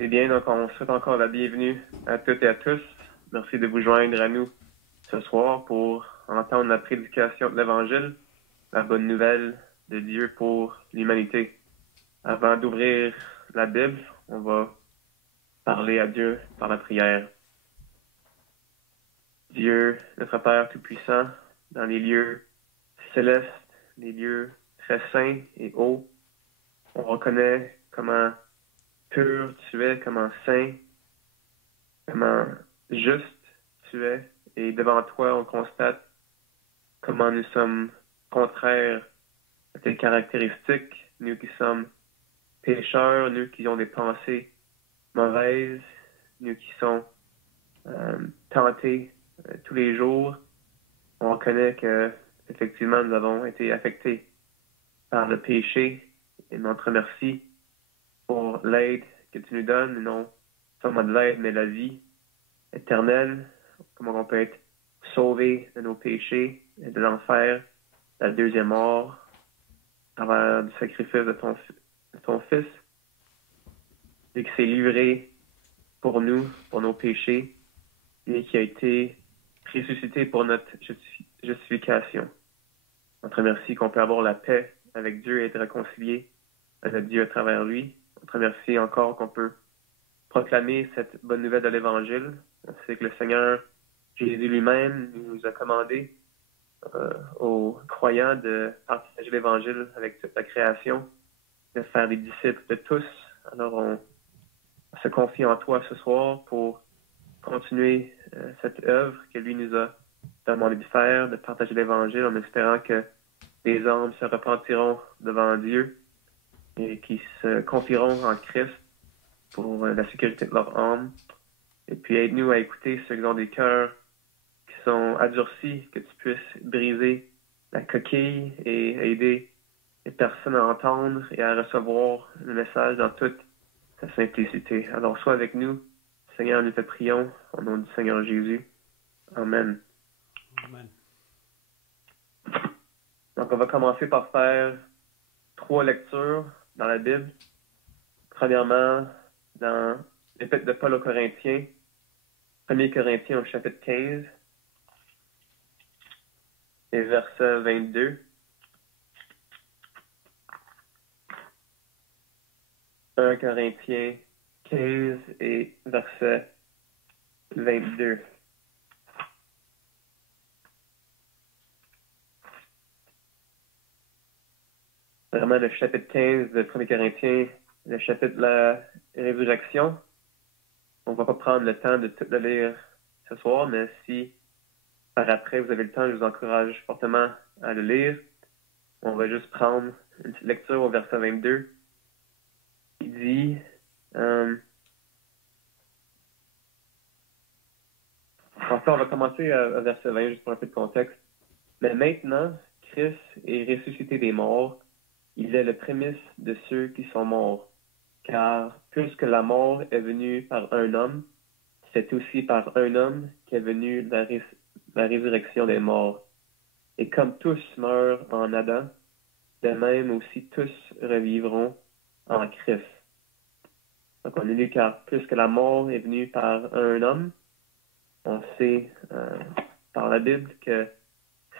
Eh bien, donc on souhaite encore la bienvenue à toutes et à tous. Merci de vous joindre à nous ce soir pour entendre la prédication de l'Évangile, la bonne nouvelle de Dieu pour l'humanité. Avant d'ouvrir la Bible, on va parler à Dieu par la prière. Dieu, notre Père Tout-Puissant, dans les lieux célestes, les lieux très saints et hauts, on reconnaît comment pur tu es, comment saint, comment juste tu es. Et devant toi, on constate comment nous sommes contraires à tes caractéristiques, nous qui sommes pécheurs, nous qui ont des pensées mauvaises, nous qui sommes tentés tous les jours. On reconnaît que effectivement nous avons été affectés par le péché et on te remercie pour l'aide que tu nous donnes, non seulement de l'aide, mais la vie éternelle, comment on peut être sauvé de nos péchés et de l'enfer, la deuxième mort, à travers le sacrifice de ton Fils, et qui s'est livré pour nous, pour nos péchés, et qui a été ressuscité pour notre justification. On te remercie qu'on peut avoir la paix avec Dieu et être réconcilié avec Dieu à travers lui. On te remercie encore qu'on peut proclamer cette bonne nouvelle de l'Évangile. On sait que le Seigneur Jésus lui-même nous a commandé aux croyants de partager l'Évangile avec toute la création, de faire des disciples de tous. Alors on se confie en toi ce soir pour continuer cette œuvre que lui nous a demandé de faire, de partager l'Évangile en espérant que les âmes se repentiront devant Dieu et qui se confieront en Christ pour la sécurité de leur âme. Et puis aide-nous à écouter ceux qui ont des cœurs qui sont adurcis, que tu puisses briser la coquille et aider les personnes à entendre et à recevoir le message dans toute sa simplicité. Alors sois avec nous, Seigneur, nous te prions au nom du Seigneur Jésus. Amen. Amen. Donc on va commencer par faire 3 lectures dans la Bible. Premièrement, dans l'Épître de Paul aux Corinthiens, 1 Corinthiens au chapitre 15, et verset 22. 1 Corinthiens 15 et verset 22. Vraiment le chapitre 15 de 1 Corinthiens, le chapitre de la résurrection. On ne va pas prendre le temps de tout le lire ce soir, mais si par après vous avez le temps, je vous encourage fortement à le lire. On va juste prendre une petite lecture au verset 22. Il dit enfin, on va commencer à verset 20, juste pour un peu de contexte. Mais maintenant, Christ est ressuscité des morts. Il est le prémisse de ceux qui sont morts. Car puisque la mort est venue par un homme, c'est aussi par un homme qu'est venue la résurrection des morts. Et comme tous meurent en Adam, de même aussi tous revivront en Christ. Donc on a lu car puisque la mort est venue par un homme, on sait par la Bible que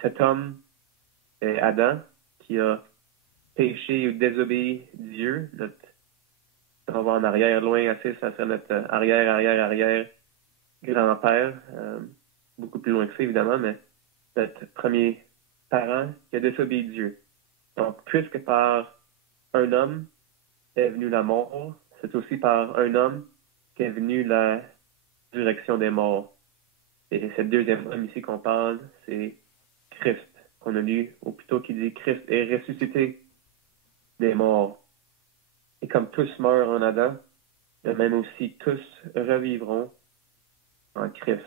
cet homme est Adam qui a péché ou désobéi Dieu. On va en arrière loin assez, ça serait notre arrière grand-père. Beaucoup plus loin que ça, évidemment, mais notre premier parent qui a désobéi Dieu. Donc, puisque par un homme est venue la mort, c'est aussi par un homme qu'est venue la résurrection des morts. Et ce deuxième homme ici qu'on parle, c'est Christ, qu'on a lu, ou plutôt qui dit Christ est ressuscité des morts. Et comme tous meurent en Adam, de même aussi tous revivront en Christ.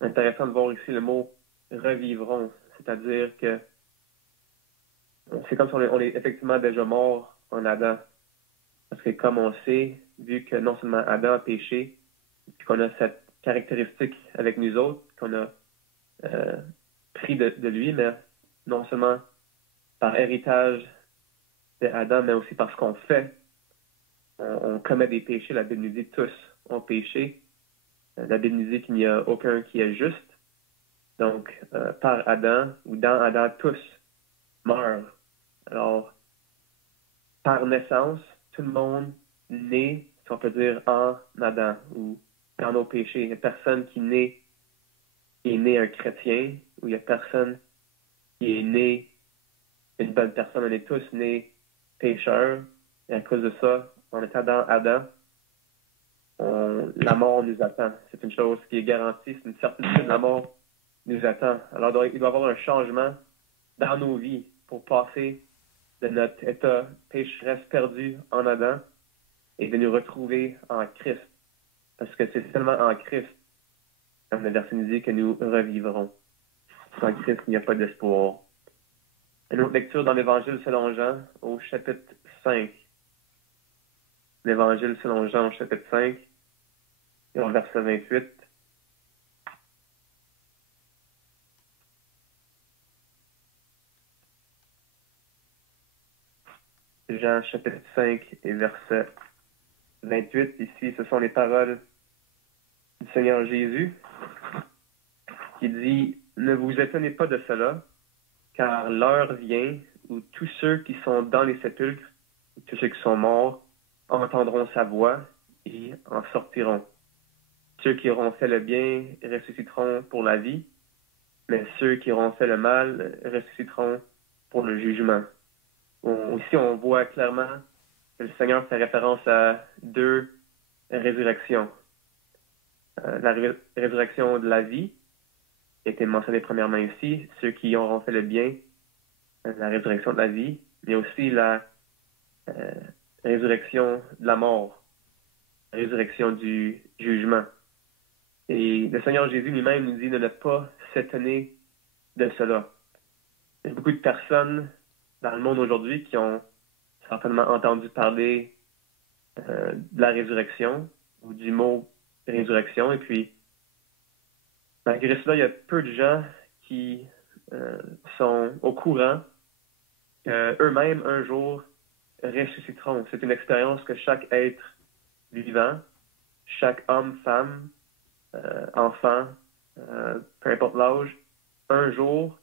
Intéressant de voir ici le mot revivront, c'est-à-dire que c'est comme si on est effectivement déjà mort en Adam. Parce que comme on sait, vu que non seulement Adam a péché, puis qu'on a cette caractéristique avec nous autres, qu'on a pris de lui, mais non seulement par héritage d'Adam, mais aussi par ce qu'on fait, on commet des péchés. La Bible nous dit tous ont péché. La Bible nous dit qu'il n'y a aucun qui est juste. Donc, par Adam ou dans Adam, tous meurent. Alors, par naissance, tout le monde naît, si on peut dire, en Adam ou dans nos péchés. Il n'y a personne qui est né un chrétien ou il n'y a personne qui est né une bonne personne. On est tous nés pécheurs. Et à cause de ça, en étant dans Adam, la mort nous attend. C'est une chose qui est garantie, c'est une certitude, la mort nous attend. Alors, il doit y avoir un changement dans nos vies pour passer de notre état pécheresse perdu en Adam et de nous retrouver en Christ. Parce que c'est seulement en Christ, comme le verset nous dit, que nous revivrons. Sans Christ, il n'y a pas d'espoir. Une autre lecture dans l'Évangile selon Jean, au chapitre 5. L'Évangile selon Jean, au chapitre 5, et au verset 28. Jean, chapitre 5, et verset 28. Ici, ce sont les paroles du Seigneur Jésus, qui dit « Ne vous étonnez pas de cela, car l'heure vient où tous ceux qui sont dans les sépulcres, tous ceux qui sont morts, entendront sa voix et en sortiront. Ceux qui auront fait le bien ressusciteront pour la vie, mais ceux qui auront fait le mal ressusciteront pour le jugement. » Ici, on voit clairement que le Seigneur fait référence à deux résurrections. La résurrection de la vie, qui a été mentionnée premièrement ici, ceux qui auront fait le bien, la résurrection de la vie, mais aussi la résurrection de la mort, la résurrection du jugement. Et le Seigneur Jésus lui-même nous dit de ne pas s'étonner de cela. Il y a beaucoup de personnes dans le monde aujourd'hui qui ont certainement entendu parler de la résurrection ou du mot résurrection. Et puis, malgré cela, il y a peu de gens qui sont au courant qu'eux-mêmes, un jour, ressusciteront. C'est une expérience que chaque être vivant, chaque homme, femme, enfant, peu importe l'âge, un jour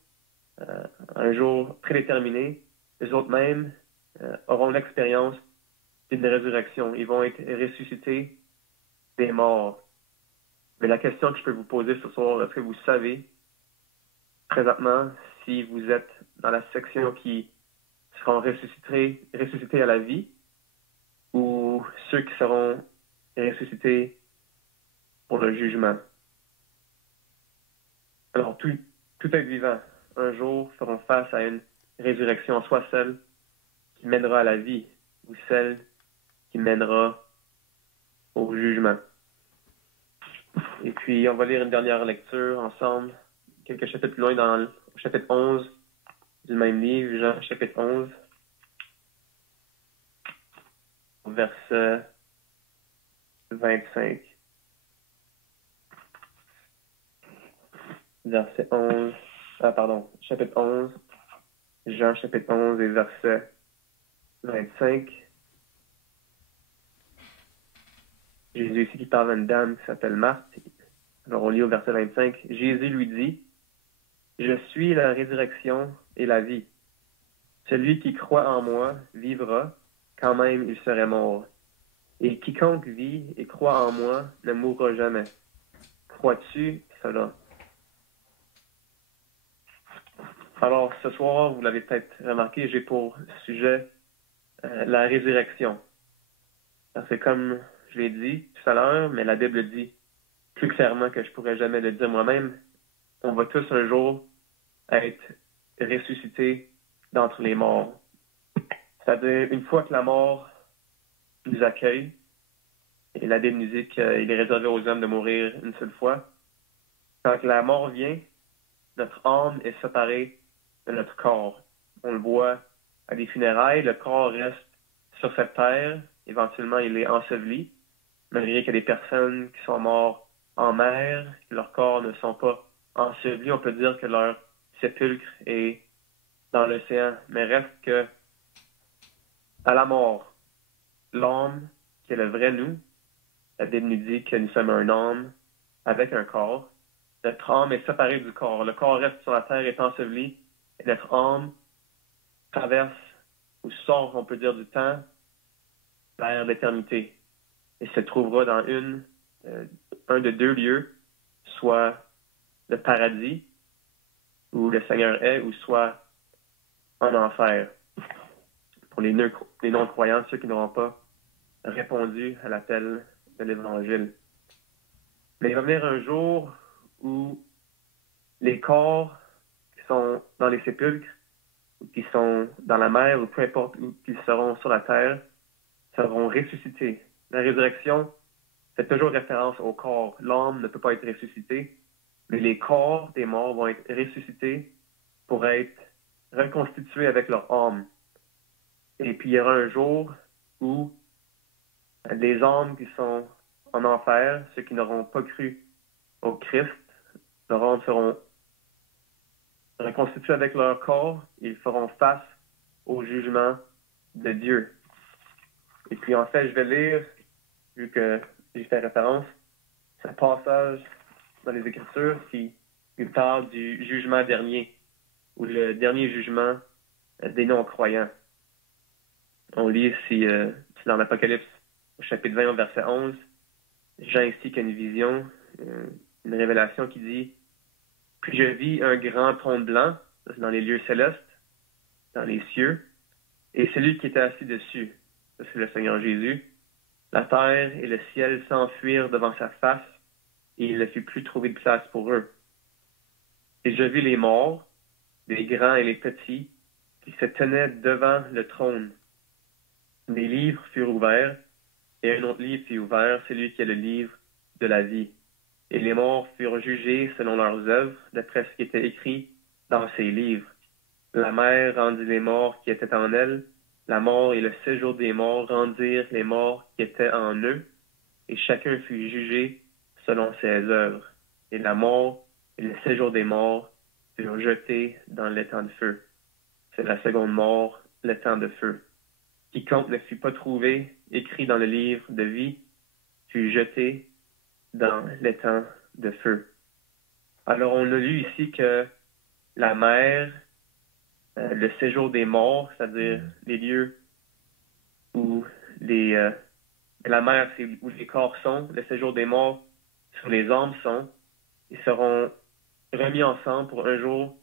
prédéterminé, les autres mêmes auront l'expérience d'une résurrection. Ils vont être ressuscités des morts. Mais la question que je peux vous poser ce soir, est-ce que vous savez présentement si vous êtes dans la section qui seront ressuscités à la vie ou ceux qui seront ressuscités pour le jugement? Alors, tout être vivant, un jour, feront face à une résurrection, soit celle qui mènera à la vie ou celle qui mènera au jugement. Et puis, on va lire une dernière lecture ensemble, quelques chapitres plus loin, dans le chapitre 11 du même livre, Jean, chapitre 11, verset 25. Verset 11, chapitre 11, Jean, chapitre 11 et verset 25. Jésus ici qui parle à une dame qui s'appelle Marthe. Alors on lit au verset 25. Jésus lui dit, « Je suis la résurrection et la vie. Celui qui croit en moi vivra, quand même il serait mort. Et quiconque vit et croit en moi ne mourra jamais. Crois-tu cela? » Alors ce soir, vous l'avez peut-être remarqué, j'ai pour sujet la résurrection. C'est comme je l'ai dit tout à l'heure, mais la Bible dit plus clairement que je pourrais jamais le dire moi-même, on va tous un jour être ressuscités d'entre les morts. C'est-à-dire, une fois que la mort nous accueille, et la Bible nous dit qu'il est réservé aux hommes de mourir une seule fois, quand la mort vient, notre âme est séparée de notre corps. On le voit à des funérailles, le corps reste sur cette terre, éventuellement il est enseveli, malgré qu'il y a des personnes qui sont mortes en mer, que leurs corps ne sont pas ensevelis, on peut dire que leur sépulcre est dans l'océan, mais reste que à la mort, l'âme qui est le vrai nous. La Bible nous dit que nous sommes un âme avec un corps. Notre âme est séparée du corps. Le corps reste sur la terre, est enseveli, et notre âme traverse ou sort, on peut dire, du temps vers l'éternité. Et se trouvera dans un de deux lieux, soit le paradis, où le Seigneur est, ou soit en enfer. Pour les non-croyants, ceux qui n'auront pas répondu à l'appel de l'Évangile. Mais il va venir un jour où les corps qui sont dans les sépulcres, ou qui sont dans la mer, ou peu importe où qu'ils seront sur la terre, seront ressuscités. La résurrection fait toujours référence au corps. L'âme ne peut pas être ressuscitée, mais les corps des morts vont être ressuscités pour être reconstitués avec leur âme. Et puis il y aura un jour où les âmes qui sont en enfer, ceux qui n'auront pas cru au Christ, leurs âmes seront reconstitués avec leur corps, ils feront face au jugement de Dieu. Et puis en fait, je vais lire, vu que j'ai fait référence, ce passage dans les Écritures qui nous parle du jugement dernier, ou le dernier jugement des non-croyants. On lit ici, c'est dans l'Apocalypse, au chapitre 20, au verset 11. Jean ici qui a une vision, une révélation qui dit « Puis je vis un grand trône blanc, ça, c'est dans les lieux célestes, dans les cieux, et celui qui était assis dessus, ça c'est le Seigneur Jésus. La terre et le ciel s'enfuirent devant sa face, et il ne fut plus trouvé de place pour eux. Et je vis les morts, les grands et les petits, qui se tenaient devant le trône. Des livres furent ouverts, et un autre livre fut ouvert, celui qui est le livre de la vie. Et les morts furent jugés selon leurs œuvres, d'après ce qui était écrit dans ces livres. La mer rendit les morts qui étaient en elle, la mort et le séjour des morts rendirent les morts qui étaient en eux, et chacun fut jugé selon ses œuvres. Et la mort et le séjour des morts furent jetés dans l'étang de feu. C'est la seconde mort, l'étang de feu. Quiconque ne fut pas trouvé écrit dans le livre de vie fut jeté dans l'étang de feu. Alors on a lu ici que la mer, le séjour des morts, c'est-à-dire les lieux où la mer, c'est où les corps sont, le séjour des morts, où les âmes sont, ils seront remis ensemble pour un jour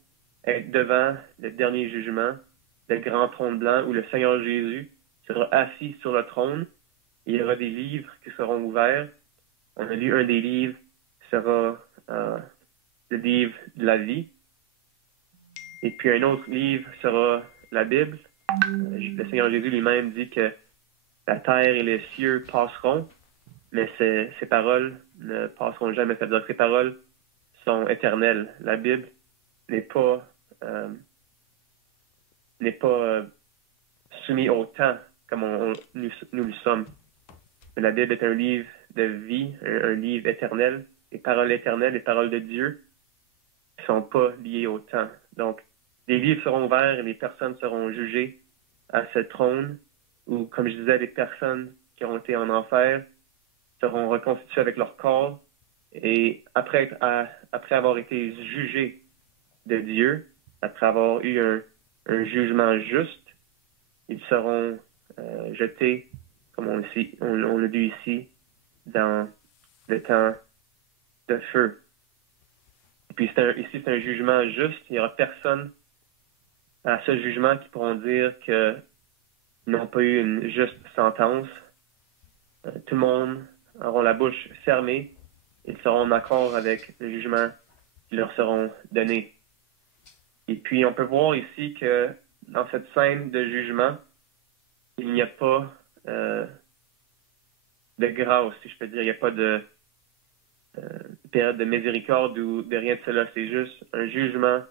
être devant le dernier jugement, le grand trône blanc où le Seigneur Jésus sera assis sur le trône. Il y aura des livres qui seront ouverts. On a lu un des livres, sera le livre de la vie. Et puis un autre livre sera la Bible. Le Seigneur Jésus lui-même dit que la terre et les cieux passeront, mais ces paroles ne passeront jamais. C'est-à-dire que ces paroles sont éternelles. La Bible n'est pas soumise au temps comme nous le sommes. Mais la Bible est un livre de vie, un livre éternel. Les paroles éternelles, les paroles de Dieu ne sont pas liées au temps. Donc, les livres seront ouverts et les personnes seront jugées à ce trône où, comme je disais, les personnes qui ont été en enfer seront reconstituées avec leur corps et après avoir été jugées de Dieu, après avoir eu un jugement juste, ils seront jetés, comme on l'a dit ici, dans le temps de feu. Et puis ici, c'est un jugement juste. Il n'y aura personne à ce jugement qui pourront dire qu'ils n'ont pas eu une juste sentence. Tout le monde aura la bouche fermée. Ils seront en accord avec le jugement qui leur seront donnés. Et puis, on peut voir ici que dans cette scène de jugement, il n'y a pas de grâce, si je peux dire. Il n'y a pas de période de miséricorde ou de rien de cela. C'est juste un jugement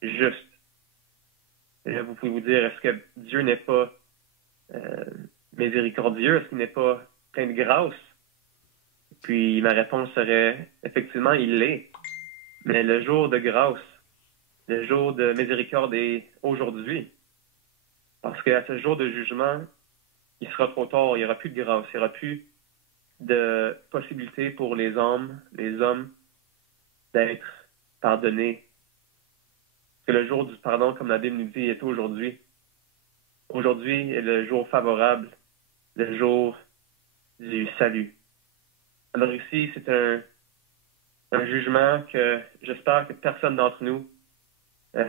juste. Et là, vous pouvez vous dire, est-ce que Dieu n'est pas miséricordieux? Est-ce qu'il n'est pas plein de grâce? Puis ma réponse serait, effectivement, il l'est. Mais le jour de grâce, le jour de miséricorde est aujourd'hui. Parce qu'à ce jour de jugement, il sera trop tard, il n'y aura plus de grâce, il n'y aura plus de possibilité pour les hommes d'être pardonnés. Que le jour du pardon, comme la Bible nous dit, est aujourd'hui. Aujourd'hui est le jour favorable, le jour du salut. Alors ici, c'est un jugement que j'espère que personne d'entre nous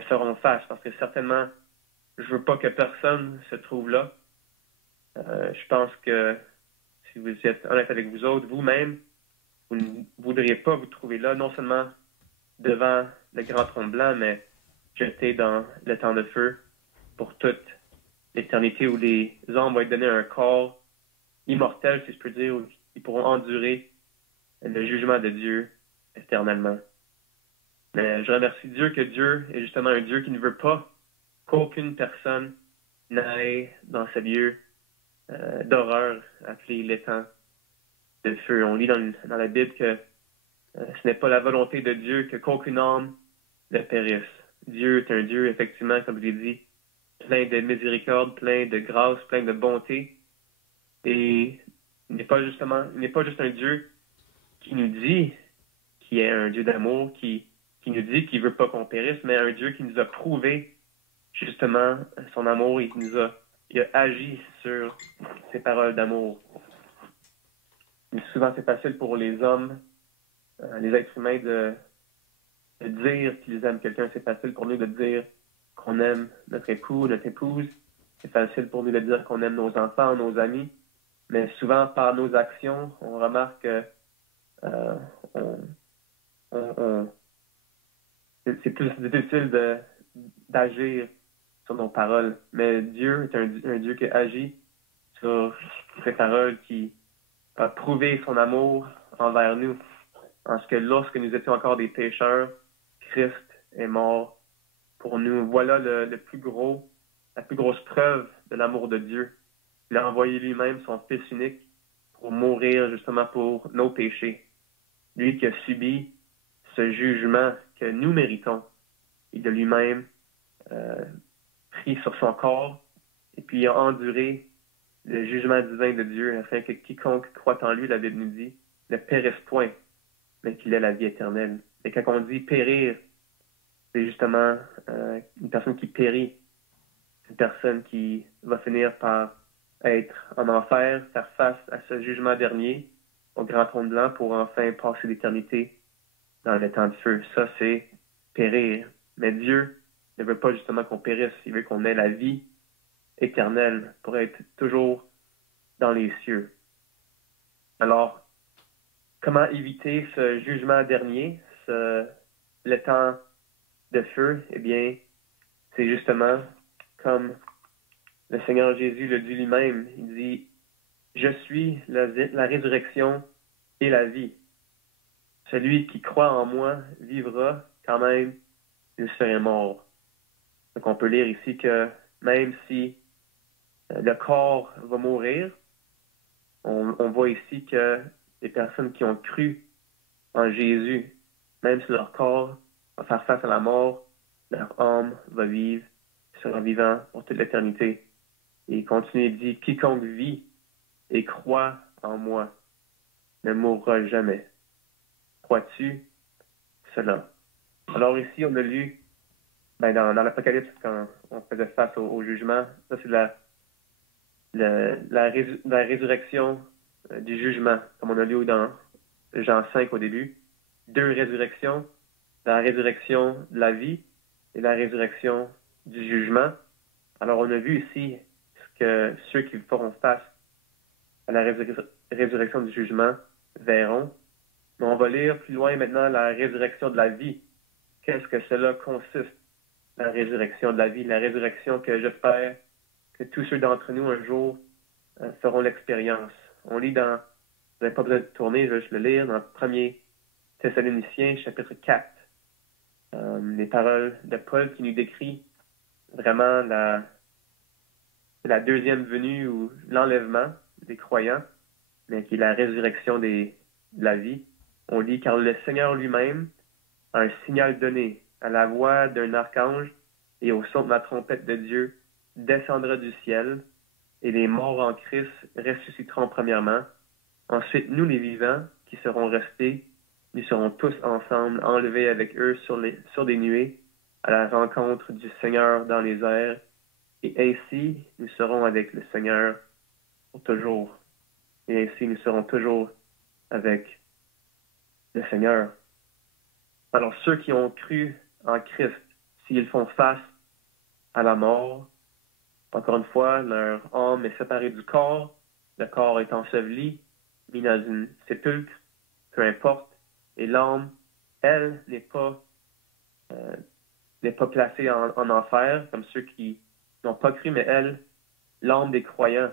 feront face, parce que certainement, je veux pas que personne se trouve là. Je pense que si vous êtes honnête avec vous autres, vous-même, vous ne voudriez pas vous trouver là, non seulement devant le grand trône blanc, mais jeté dans le temps de feu pour toute l'éternité, où les hommes vont être donnés un corps immortel, si je peux dire, où ils pourront endurer le jugement de Dieu éternellement. Mais je remercie Dieu que Dieu est justement un Dieu qui ne veut pas qu'aucune personne n'aille dans ce lieu d'horreur appelé l'étang de feu. On lit dans la Bible que ce n'est pas la volonté de Dieu que qu'aucune âme ne périsse. Dieu est un Dieu, effectivement, comme je l'ai dit, plein de miséricorde, plein de grâce, plein de bonté. Et il n'est pas juste un Dieu qui nous dit qu'il est un Dieu d'amour, qui nous dit qu'il veut pas qu'on périsse, mais un Dieu qui nous a prouvé justement son amour et il a agi sur ses paroles d'amour. Souvent, c'est facile pour les hommes, les êtres humains, de dire qu'ils aiment quelqu'un. C'est facile pour nous de dire qu'on aime notre époux, notre épouse. C'est facile pour nous de dire qu'on aime nos enfants, nos amis. Mais souvent, par nos actions, on remarque que c'est plus difficile d'agir sur nos paroles. Mais Dieu est un Dieu qui agit sur ses paroles, qui a prouvé son amour envers nous. Parce que lorsque nous étions encore des pécheurs, Christ est mort pour nous. Voilà la plus grosse preuve de l'amour de Dieu. Il a envoyé lui-même son Fils unique pour mourir justement pour nos péchés. Lui qui a subi ce jugement que nous méritons, il a lui-même pris sur son corps et puis il a enduré le jugement divin de Dieu afin que quiconque croit en lui, la Bible nous dit, ne périsse point, mais qu'il ait la vie éternelle. Et quand on dit périr, c'est justement une personne qui périt, une personne qui va finir par être en enfer, faire face à ce jugement dernier, au grand trône blanc, pour enfin passer l'éternité dans le temps de feu. Ça, c'est périr. Mais Dieu ne veut pas justement qu'on périsse, il veut qu'on ait la vie éternelle pour être toujours dans les cieux. Alors, comment éviter ce jugement dernier, le temps de feu? Eh bien, c'est justement comme le Seigneur Jésus le dit lui-même. Il dit, « Je suis la résurrection et la vie. Celui qui croit en moi vivra quand même il serait mort. » Donc, on peut lire ici que même si le corps va mourir, on voit ici que les personnes qui ont cru en Jésus, même si leur corps va faire face à la mort, leur âme va vivre, sera vivant pour toute l'éternité. Et il continue et dit, « Quiconque vit et croit en moi ne mourra jamais. » Crois-tu cela? Alors ici, on a lu dans l'Apocalypse, quand on faisait face au jugement, ça c'est la résurrection du jugement, comme on a lu dans Jean 5 au début. 2 résurrections, la résurrection de la vie et la résurrection du jugement. Alors on a vu ici que ceux qui feront face à la résurrection du jugement verront. Mais on va lire plus loin maintenant la résurrection de la vie. Qu'est-ce que cela consiste, la résurrection de la vie, la résurrection que j'espère que tous ceux d'entre nous un jour feront l'expérience. On lit vous n'avez pas besoin de tourner, je vais juste le lire, dans 1er Thessaloniciens, chapitre 4. Les paroles de Paul qui nous décrit vraiment la deuxième venue ou l'enlèvement des croyants, mais qui est la résurrection de la vie. On lit, car le Seigneur lui-même a un signal donné à la voix d'un archange et au son de la trompette de Dieu descendra du ciel, et les morts en Christ ressusciteront premièrement. Ensuite, nous les vivants, qui serons restés, nous serons tous ensemble enlevés avec eux sur des nuées à la rencontre du Seigneur dans les airs. Et ainsi, nous serons avec le Seigneur pour toujours. Et ainsi, nous serons toujours avec le Seigneur. Alors, ceux qui ont cru en Christ, s'ils font face à la mort, encore une fois, leur âme est séparée du corps, le corps est enseveli, mis dans une sépulcre, peu importe, et l'âme, elle, n'est pas placée en enfer, comme ceux qui n'ont pas cru, mais elle, l'âme des croyants,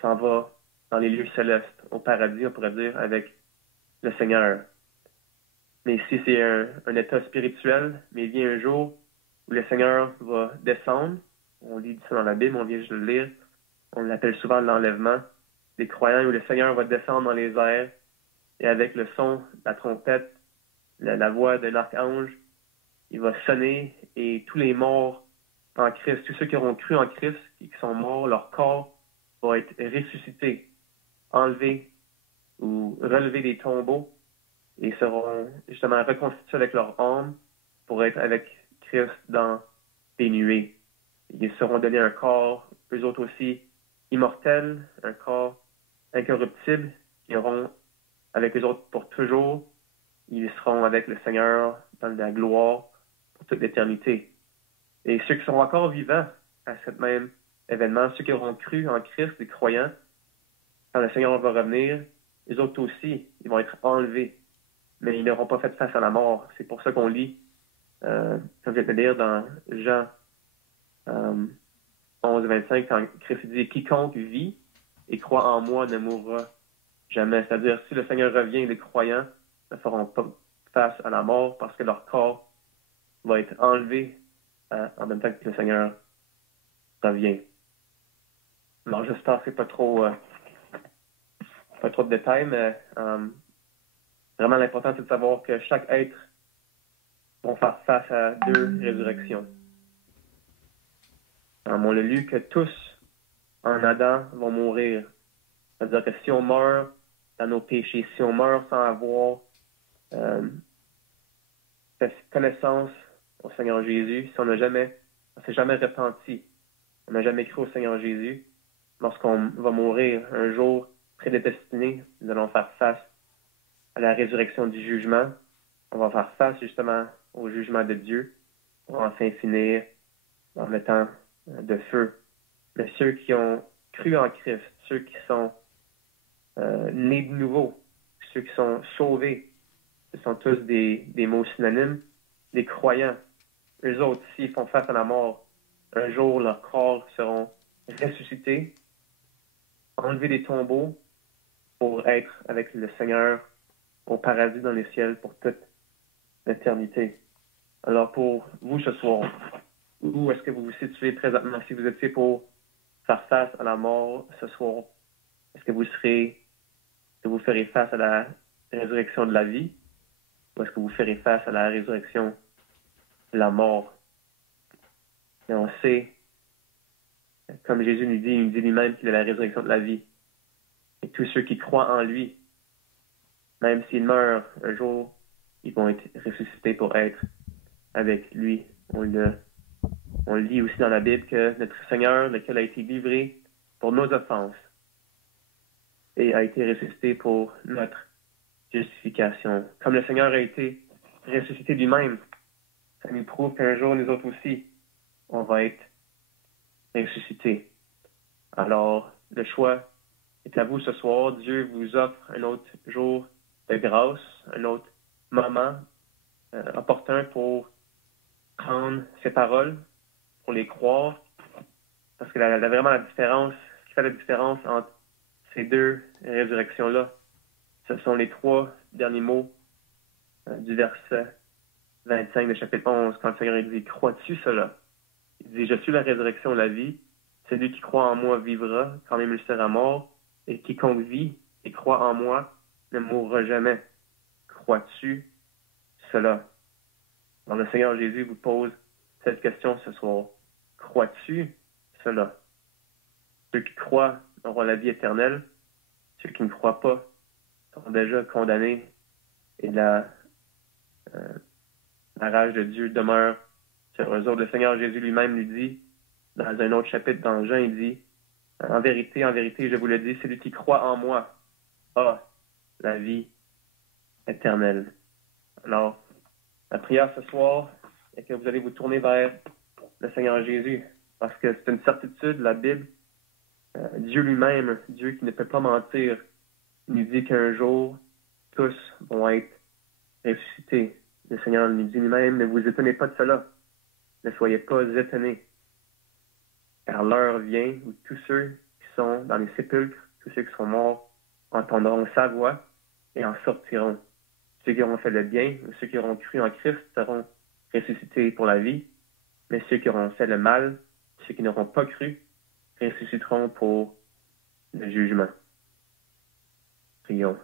s'en va dans les lieux célestes, au paradis, on pourrait dire, avec le Seigneur. Mais ici, c'est un état spirituel, mais il vient un jour où le Seigneur va descendre. On lit ça dans la Bible, on vient juste de le lire. On l'appelle souvent l'enlèvement des croyants, où le Seigneur va descendre dans les airs et avec le son, la trompette, la voix d'un archange, il va sonner et tous les morts en Christ, tous ceux qui auront cru en Christ et qui sont morts, leur corps va être ressuscité, enlevé ou relevé des tombeaux et seront justement reconstitués avec leur âme pour être avec Christ dans des nuées. Ils seront donnés un corps, eux autres aussi, immortel, un corps incorruptible, qui auront avec eux autres pour toujours. Ils seront avec le Seigneur dans la gloire pour toute l'éternité. Et ceux qui seront encore vivants à ce même événement, ceux qui auront cru en Christ, les croyants, quand le Seigneur va revenir, les autres aussi, ils vont être enlevés, mais ils n'auront pas fait face à la mort. C'est pour ça qu'on lit, comme je vais te lire dans Jean 11, 25, quand Christ dit « Quiconque vit et croit en moi ne mourra jamais. » C'est-à-dire, si le Seigneur revient, les croyants ne feront pas face à la mort parce que leur corps va être enlevé en même temps que le Seigneur revient. Alors, j'espère que c'est pas trop de détails, mais vraiment l'important, c'est de savoir que chaque être va faire face à deux résurrections. On a lu que tous, en Adam, vont mourir. C'est-à-dire que si on meurt dans nos péchés, si on meurt sans avoir fait connaissance au Seigneur Jésus, si on s'est jamais repenti, on n'a jamais cru au Seigneur Jésus, lorsqu'on va mourir un jour prédestiné, nous allons faire face à la résurrection du jugement. On va faire face justement au jugement de Dieu. On va enfin finir dans le temps de feu. Mais ceux qui ont cru en Christ, ceux qui sont nés de nouveau, ceux qui sont sauvés, ce sont tous des mots synonymes, des croyants. Eux autres, s'ils font face à la mort, un jour leurs corps seront ressuscités, enlevés des tombeaux pour être avec le Seigneur au paradis dans les ciels pour toute l'éternité. Alors pour vous ce soir, où est-ce que vous vous situez présentement? Si vous étiez pour faire face à la mort ce soir, est-ce que vous ferez face à la résurrection de la vie ou est-ce que vous ferez face à la résurrection de la mort? Et on sait, comme Jésus nous dit, il nous dit lui-même qu'il est la résurrection de la vie. Et tous ceux qui croient en lui, même s'ils meurent un jour, ils vont être ressuscités pour être avec lui. On lit aussi dans la Bible que notre Seigneur, lequel a été livré pour nos offenses et a été ressuscité pour notre justification. Comme le Seigneur a été ressuscité lui-même, ça nous prouve qu'un jour, nous autres aussi, on va être ressuscités. Alors, le choix est à vous ce soir. Dieu vous offre un autre jour de grâce, un autre moment opportun pour prendre ces paroles, pour les croire, parce que vraiment la différence, ce qui fait la différence entre ces deux résurrections-là, ce sont les trois derniers mots du verset 25 de chapitre 11, quand le Seigneur dit « Crois-tu cela? » Il dit « Je suis la résurrection et la vie. Celui qui croit en moi vivra, quand même il sera mort, et quiconque vit et croit en moi ne mourra jamais. Crois-tu cela? » Alors le Seigneur Jésus vous pose cette question ce soir. Crois-tu cela? Ceux qui croient auront la vie éternelle. Ceux qui ne croient pas sont déjà condamnés et la rage de Dieu demeure sur eux autres. Le Seigneur Jésus lui-même lui dit, dans un autre chapitre, dans Jean, il dit, en vérité, je vous le dis, celui qui croit en moi a la vie éternelle. Alors, la prière ce soir est que vous allez vous tourner vers le Seigneur Jésus, parce que c'est une certitude, la Bible, Dieu lui-même, Dieu qui ne peut pas mentir, nous dit qu'un jour, tous vont être ressuscités. Le Seigneur nous dit lui-même, ne vous étonnez pas de cela, ne soyez pas étonnés, car l'heure vient où tous ceux qui sont dans les sépulcres, tous ceux qui sont morts, entendront sa voix et en sortiront. Ceux qui auront fait le bien, ou ceux qui auront cru en Christ seront ressuscités pour la vie, mais ceux qui auront fait le mal, ceux qui n'auront pas cru, ressusciteront pour le jugement. Prions.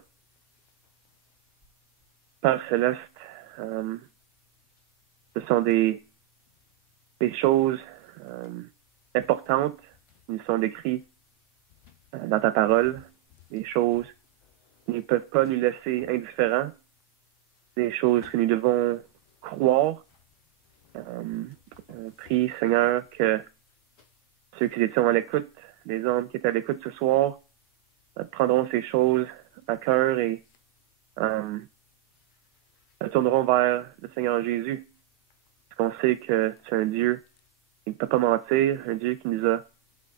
Père céleste, ce sont des choses importantes qui nous sont décrites dans ta parole, des choses qui ne peuvent pas nous laisser indifférents, des choses que nous devons croire. On prie, Seigneur, que ceux qui étaient à l'écoute, les hommes qui étaient à l'écoute ce soir, prendront ces choses à cœur et tourneront vers le Seigneur Jésus. Parce qu'on sait que tu es un Dieu qui ne peut pas mentir, un Dieu qui nous a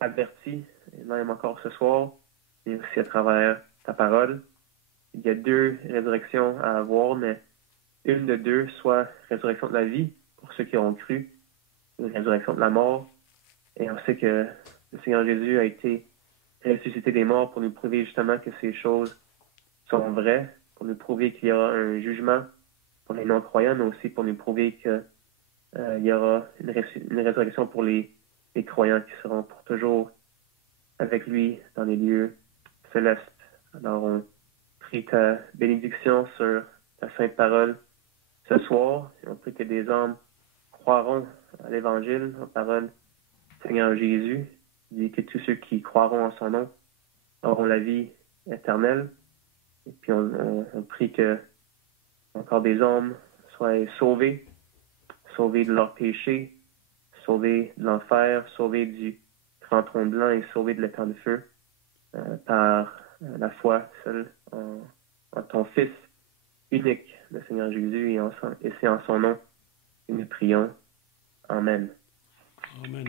avertis, et même encore ce soir, et aussi à travers ta parole. Il y a 2 résurrections à avoir, mais une de 2, soit résurrection de la vie, pour ceux qui ont cru, une résurrection de la mort. Et on sait que le Seigneur Jésus a été ressuscité des morts pour nous prouver justement que ces choses sont vraies, pour nous prouver qu'il y aura un jugement pour les non-croyants, mais aussi pour nous prouver qu'il y aura une résurrection pour les croyants qui seront pour toujours avec lui dans les lieux célestes. Alors on prie ta bénédiction sur ta sainte parole ce soir, et on prie que des hommes croiront à l'Évangile, en parole Seigneur Jésus, il dit que tous ceux qui croiront en son nom auront la vie éternelle. Et puis on prie que encore des hommes soient sauvés de leurs péchés, sauvés de l'enfer, sauvés du grand trône blanc et sauvés de l'étang de feu par la foi seule en ton Fils unique, le Seigneur Jésus, et c'est en son nom que nous prions. Amen. Amen.